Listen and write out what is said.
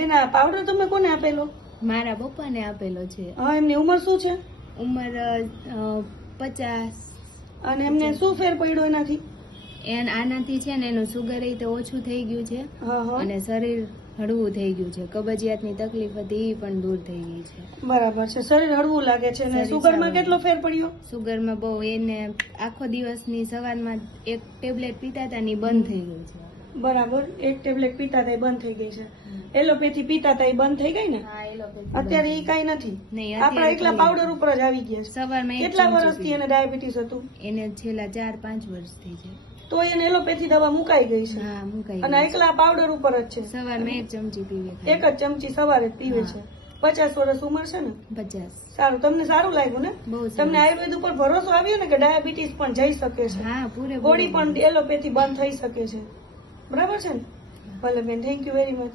બેન આ પાવડર તમે કોને આપેલો? મારા પપ્પાને આપેલો છે. હા, એમની ઉંમર શું છે? ઉંમર 50. અને એમને શું ફેર પડ્યો એનાથી? આનાથી છે ને એનું સુગર એ તો ઓછું થઈ ગયું છે હા હા, અને શરીર હળવું થઈ ગયું છે. કબજિયાતની તકલીફ હતી એ પણ દૂર થઈ ગઈ છે. બરાબર છે. શરીર હળવું લાગે છે. અને શરીર સુગરમાં સારું. કેટલો ફેર પડ્યો? સુગરમાં બહુ એને આખો દિવસની સવારમાં એક ટેબ્લેટ પીતા હતા ને ઈ બંધ થઈ ગઈ છે. બરાબર, એક ટેબ્લેટ પીતા હતા એ બંધ થઈ ગઈ છે. એલોપેથી પીતા હતા એ બંધ થઈ ગઈ ને? હા, એલોપેથી અત્યારે બંધ એ કઈ નથી. નહીં, આપણા અત્યારે એકલા કોઈ પાવડર ઉપર જ આવી ગયા છે. સવારમાં એક કેટલા ચમચી વર્ષથી એને ડાયાબિટીસ હતું? એને છેલ્લા 4-5 વર્ષ થઈ છે. તો એને એલોપેથી દવા મુકાઈ ગઈ છે. હા, મુકાઈ અને ગઈ છે. એકલા પાવડર ઉપર જ છે. સવારમાં એક ચમચી પીવે એક જ ચમચી સવારે જ પીવે છે. 50 વર્ષ ઉંમર છે ને? 50. સારું, તમને સારું લાગ્યું ને? બહુ સરસ. તમને આયુર્વેદ ઉપર ભરોસો આવ્યો ને કે ડાયાબિટીસ પણ જઈ શકે છે, હા, પૂરેપૂરો. ગોળી પણ એલોપેથી બંધ થઈ શકે છે. બરાબર છે ને? ભલે બેન, થેન્ક યુ વેરી મચ.